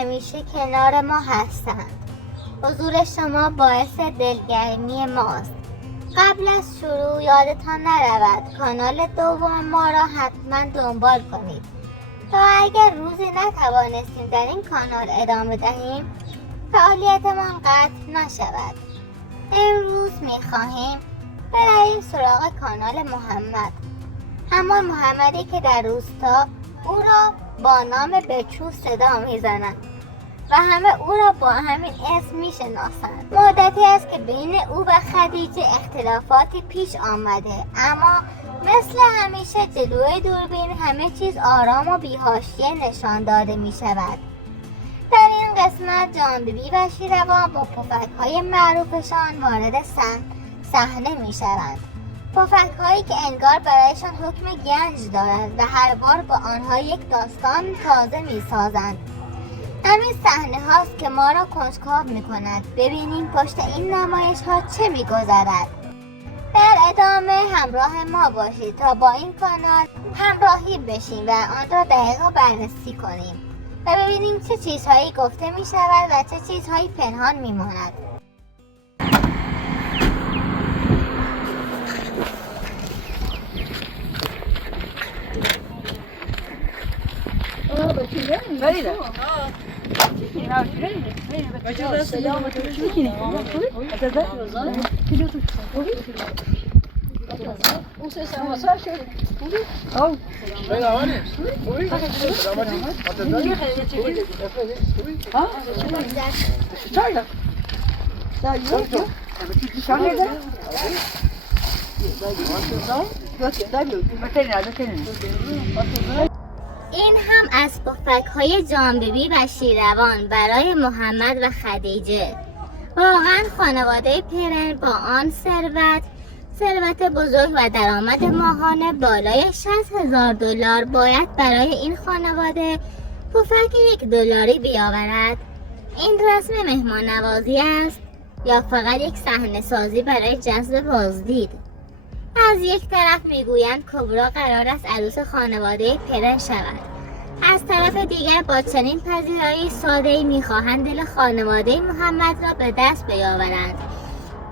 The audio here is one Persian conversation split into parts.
همیشه کنار ما هستند. حضور شما باعث دلگرمی ماست. قبل از شروع یادتان نرود کانال دوم ما را حتما دنبال کنید تا اگر روزی نتوانستیم در این کانال ادامه دهیم فعالیتمان قطع نشود. امروز می‌خواهیم برویم سراغ کانال محمد، همان محمدی که در روستا او را با نام بچو صدا میزنند و همه او را با همین اسم میشناسند. مدتی است که بین او و خدیجه اختلافاتی پیش آمده، اما مثل همیشه جلوی دوربین همه چیز آرام و بی‌حاشیه نشان داده می شود. در این قسمت جان بیبی و شیروان با پفک‌های معروفشان وارد صحنه می شوند. پفک‌هایی که انگار برایشان حکم گنج دارد و هر بار با آنها یک داستان تازه می سازند. همین صحنه هاست که ما را کنجکاو می کند. ببینیم پشت این نمایش ها چه می گذرد. در ادامه همراه ما باشید تا با این کانال همراهی بشیم و آن را دقیقا بررسی کنیم و ببینیم چه چیزهایی گفته می شود و چه چیزهایی پنهان می ماند. این هم از پفک‌های جان بیبی و شیروان برای محمد و خدیجه. واقعا خانواده پرن با آن ثروت بزرگ و درآمد ماهانه بالای $60,000 باید برای این خانواده پفک $1 بیاورد. این رسم مهمان نوازی است یا فقط یک صحنه سازی برای جذب بازدید؟ از یک طرف میگویند کبرا قرار است عروس خانواده پرن شود، از طرف دیگر با چنین پذیرایی ساده‌ای میخواهند دل خانواده محمد را به دست بیاورند.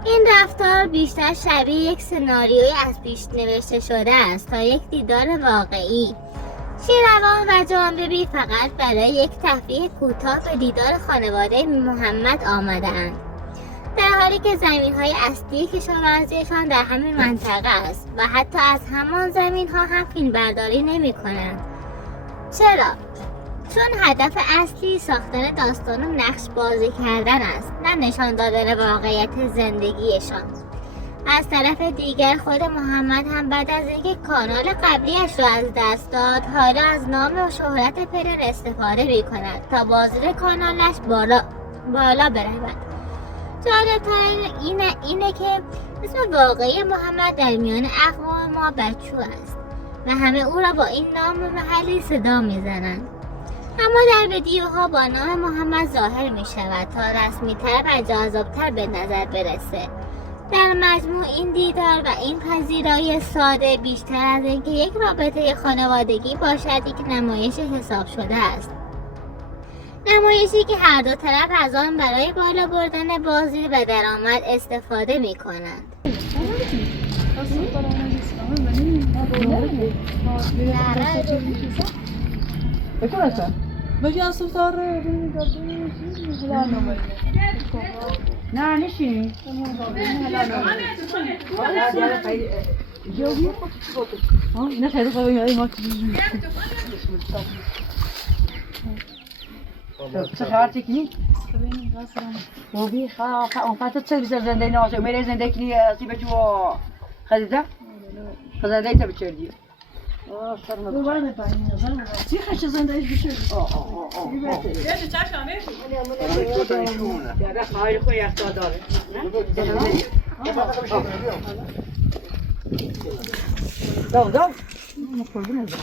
این رفتار بیشتر شبیه یک سناریوی از پیش نوشته شده است تا یک دیدار واقعی. شیروان و جان بیبی فقط برای یک تفریح کوتاه به دیدار خانواده محمد آمده‌اند، در حالی که زمین‌های اصلی کشاورزیشان در همین منطقه است و حتی از همان زمین‌ها هم فیلمبرداری نمی‌کنند. چرا؟ چون هدف اصلی ساختن داستان و نقش بازی کردن است، نه نشان دادن واقعیت زندگیشان. از طرف دیگر خود محمد هم بعد از اینکه کانال قبلیش را از دست داد، حالا از نام و شهرت پرن استفاده می‌کند تا بازدید کانالش بالا برود. جالب‌تر اینه که اسم واقعی محمد در میان اقوام ما بچو است و همه او را با این نام محلی صدا میزنند، اما در ویدیوها با نام محمد ظاهر می شود تا رسمی‌تر و جذاب‌تر به نظر برسه. در مجموع این دیدار و این پذیرایی ساده بیشتر از اینکه یک رابطه خانوادگی باشد یک نمایش حساب شده است. نمایشی که هر دو طرف از آن برای بالا بردن بازدید و درآمد استفاده می کنند. نه نشینی نه خیلی خوبی ما چه خبر تکنی؟ خوبی خواه اون فتت چه بیشتر زنده ناشه میره زنده کنی سی بچو خدیده؟ خدیده تا بچردی دوباره پایین نظر چی خش زنده ایش بشه یه چاشانه یا خواهی خوی اختار داره دو مقربون ازم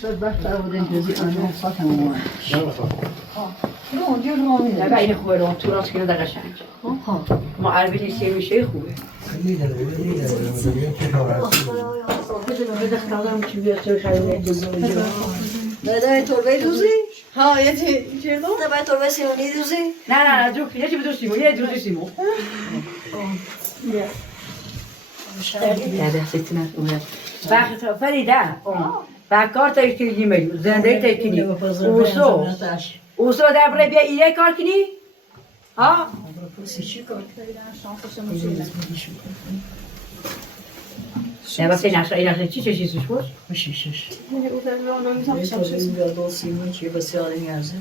شد بخت بودن جزی آنها فاتم اومد نه بین خوبه رو تو راست کنه در قشنگ ما عربی نیستی میشه خوبه بده خدام چی بیاد خیلی بده توربه دوزی ها یه چه دو بده توربه سیمونی دوزی نه جو یه چی بدو سیمو یه دوزی سیمو ده ستنا وقت فریده و کار تکنی میگم زنده تکنی اوسو در بیا ایره کار کنی ها نه بس این چی چیزیش بود؟ میشیش. میاد سیمون چی بسیاری نیازه.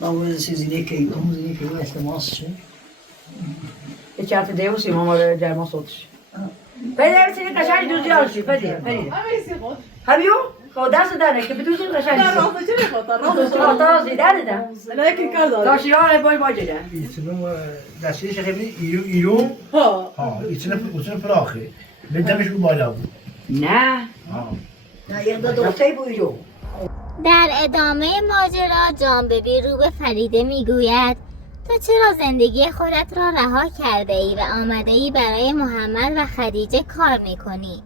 معمولا چیزی که کومزی که استعمالش شه. چه هفته دیو سیمون ما در ما صوتش. بده سری قشنگ دوزی آلشی بده. همیو؟ خود دست داره که بدوزی قشنگ. در راه چه میخواد؟ راه زیاده ده. لکن کار داره. داشیران بای بای جده. ایتونو دستیش خیلی ایرو ها ایتونو فراخه بدمش رو بالا بود نه نه یه دکتری بودیو. در ادامه ماجرا جانببی رو به فریده میگوید تو چرا زندگی خودت را رها کرده ای و آمده ای برای محمد و خدیجه کار میکنی؟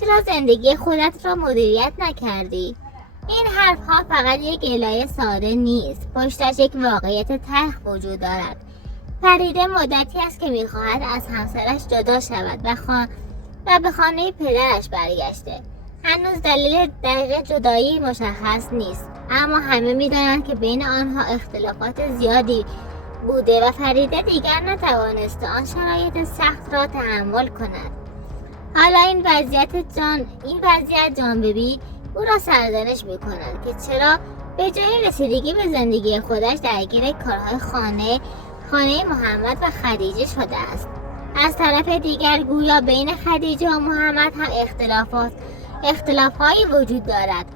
چرا زندگی خودت را مدیریت نکردی؟ این حرفها فقط یک گلایه ساده نیست، پشتش یک واقعیت تلخ وجود دارد. فریده مدتی است که میخواهد از همسرش جدا شود و به خانه پدرش برگشته. هنوز دلیل دقیق جدایی مشخص نیست، اما همه میدانند که بین آنها اختلافات زیادی بوده و فریده دیگر نتوانسته آن شرایط سخت را تحمل کند. حالا این وضعیت جانببی او را سرزنش میکند که چرا به جای رسیدگی به زندگی خودش درگیر کارهای خانه محمد و خدیجه شده است. از طرف دیگر گویا بین خدیجه و محمد هم اختلافهایی وجود دارد.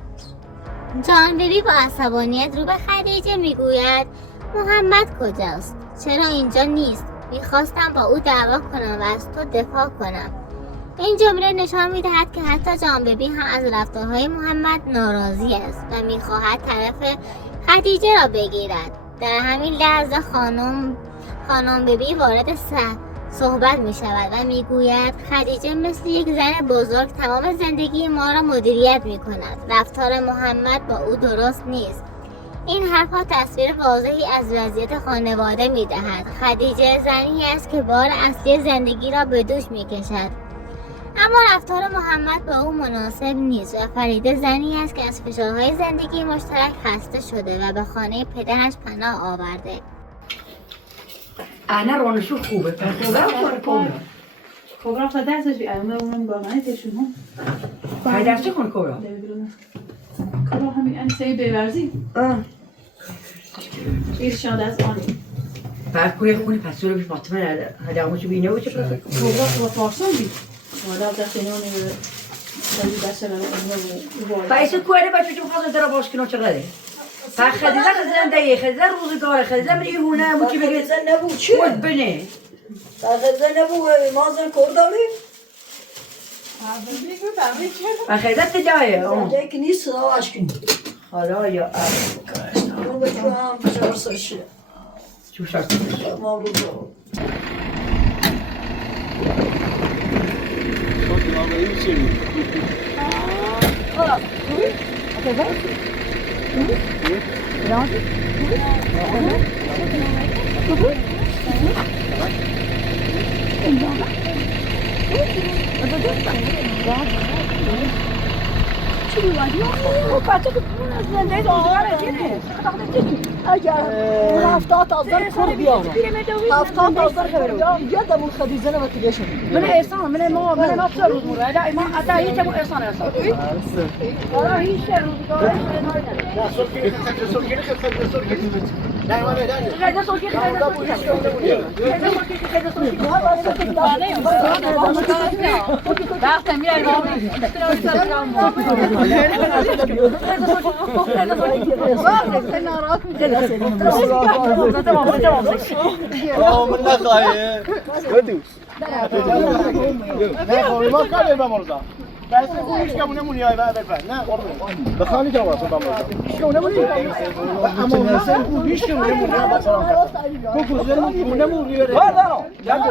جانببی با عصبانیت رو به خدیجه میگوید محمد کجاست؟ چرا اینجا نیست؟ میخواستم با او دعوا کنم و از تو دفاع کنم. این جمله نشان میدهد که حتی جانببی هم از رفتارهای محمد ناراضی است و میخواهد طرف خدیجه را بگیرد. در همین لحظه خانم بیبی وارد صحبت می شود و می گوید خدیجه مثل یک زن بزرگ تمام زندگی ما را مدیریت می کند. رفتار محمد با او درست نیست. این حرفها تصویر واضحی از وضعیت خانواده می دهد. خدیجه زنی است که بار اصلی زندگی را به دوش می کشد. اما رفتار محمد با او مناسب نیست و فریده زنی است که از فشارهای زندگی مشترک خسته شده و به خانه پدرش پناه آورده. انا رونشو خوبه کبرا تا درسش بیارم اونم باقی تشون های درس چه کن کبرا؟ کبرا همین این سری بیورزی ایرشاد از آنی کوی خونی پس رو بیش فاطمه نده هده همون چو بینه و چه پس کبرا پارسون بی مادر دست اینونی دست ایسا کوی بچه چون خواستم درا باش کنو چقدره خدیزه زنده خدیزه روزگاره خدیزه من این هونه همون چی بگه نبود چی؟ خود بنه خدیزه نبود مازن کردامی؟ خدیزه تجایه زنده که نیست را عشقین حالا یا اون بچه هم بشار سرشه چو شرط ما بود هفتاد آذر کور بیام هفتاد آذر بیام یادمون خدیجه رو تیجه شد من احسان من ما افسر روز مورد لا ما اتا هیچ ابو احسان ولا هیچ روز من نخواهی بدو نه ما کاری بمرزا بس هیچ کمو نمونی های بفر نه قربون بخوانی که واسه بمرزا هیچ کمو نمونی اما مثلا کو هیچ کمو نمونی با سلام کو کو زن نمونی لا لا لا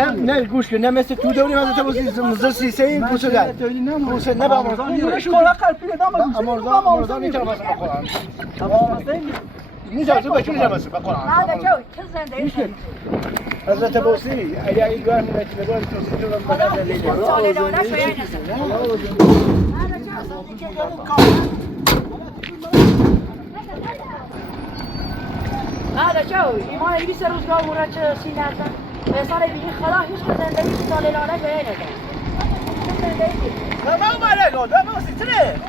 نه گوش کن نه مثل تو دوری من تو بزنی مزر سیسه این گوشه در گوشه نه با مرزان مرزان اینجا مثلا بخورم اینجا تو بچون اینجا مثلا بخورم حضرت بوسی اگر این گوه میلتی نگوه توسی تو رو بدن دلیلی هذا شو ما يبي سر روزگار مراد سینه سال دیگه خدا هیچ زندگی سال لاله به نده نه ما مالک نه ما سیتره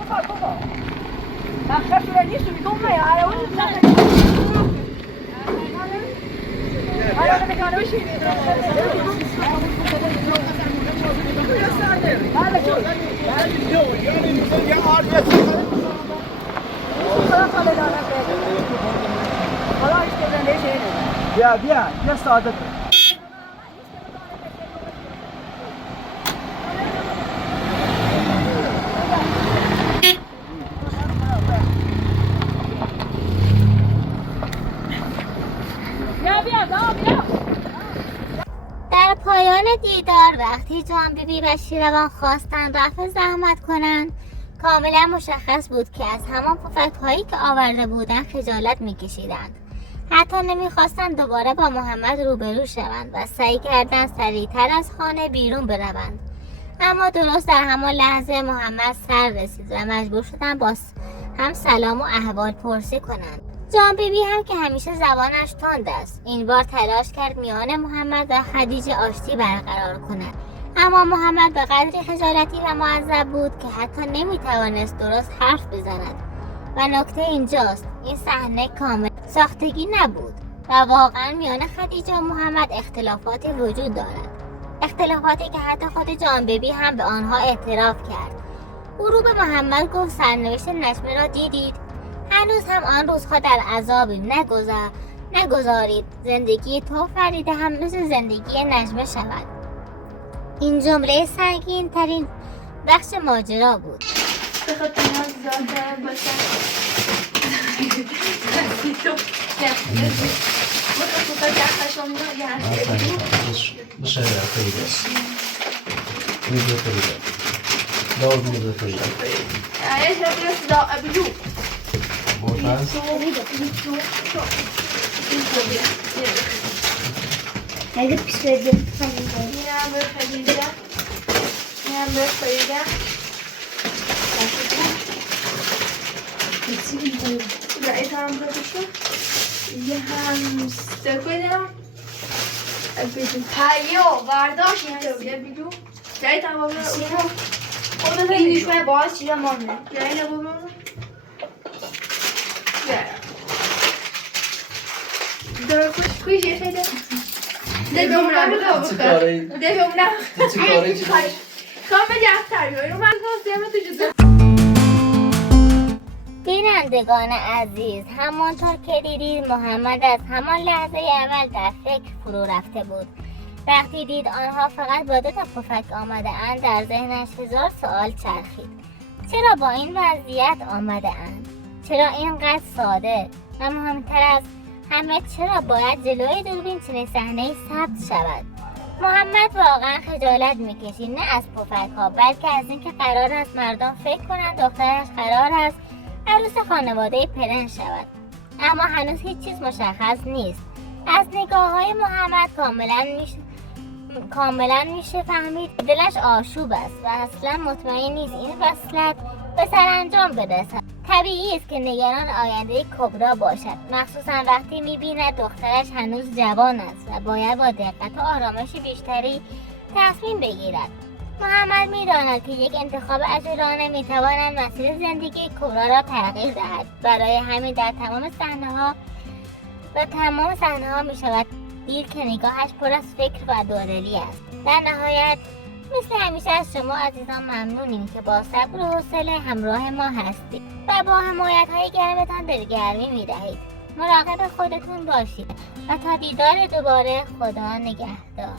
آخر شو نیست میگم ما على اون هذا مكانه وش هذا شو بیا ساده در پایان دیدار وقتی جان بیبی و شیروان خواستند رفع زحمت کنند کاملا مشخص بود که از همان پفک‌هایی که آورده بودند خجالت می‌کشیدند. حتی نمی‌خواستند دوباره با محمد روبرو شوند و سعی کردند سریعتر از خانه بیرون بروند. اما درست در همان لحظه محمد سر رسید و مجبور شدند با هم سلام و احوال پرسی کنند. جان بیبی هم که همیشه زبانش تند است این بار تلاش کرد میان محمد و خدیجه آشتی برقرار کند. اما محمد به قدری خجالتی و معذب بود که حتی نمیتوانست درست حرف بزند و نکته اینجاست این صحنه کامل ساختگی نبود و واقعا میان خدیجه و محمد اختلافاتی وجود دارد، اختلافاتی که حتی خود جان بیبی هم به آنها اعتراف کرد. او رو به محمد گفت سرنوشت نجمه را دیدید؟ هنوز هم آن روزها در عذابی نگذارید زندگی تو فریده هم مثل زندگی نجمه شود. این جمله سنگین ترین بخش ماجرا بود. بخاطر من زیاده باشم دستی تو متوسطا دستشون بشه خیلی میده خیلی داود میده خیلی ايش هبرس دا ابلو بوتاز هذا بسرعة اینم به خدیجه اینم به فریده رأيت هم بروشو یه هم سکنم بیدو پریو برداشت یه بیدو رأيت هم بروشو خودت این نشمه باز چیزا مانده رأيت هم بروشو در خوش یه خیده ده بمونم ده بمونم خواه به جفتر رو من خواستیم تو جدا بینندگان عزیز همانطور که دیدید محمد از همان لحظه اول در فکر فرو رفته بود. وقتی دید آنها فقط با 2 تا پفک آمده اند در ذهنش 1000 سوال چرخید. چرا با این وضعیت آمده اند؟ چرا اینقدر ساده؟ و مهمتر از همه چرا باید جلوی دوربین چنین صحنه‌ای ثبت شود؟ محمد واقعا خجالت میکشید، نه از پفک‌ها بلکه از اینکه قرار است مردم فکر کنند دخترش قرار است عروس خانواده پرن شود. اما هنوز هیچ چیز مشخص نیست. از نگاه‌های محمد کاملا میشه فهمید دلش آشوب است و اصلا مطمئن نیست این وصلت به سرانجام برسد. طبیعی است که نگران آینده کبرا باشد، مخصوصا وقتی میبیند دخترش هنوز جوان است و باید با دقت و آرامش بیشتری تصمیم بگیرد. محمد میداند که یک انتخاب عجولانه میتواند مسیر زندگی کبرا را تغییر دهد. برای همین در تمام صحنه ها میشود دید که نگاهش پر از فکر و دودلی است. در نهایت مثل همیشه از شما عزیزان ممنونیم که با صبر و حوصله همراه ما هستید و با حمایت های گرمتان دلگرمی میدهید. مراقب خودتون باشید و تا دیدار دوباره خدا نگهدار.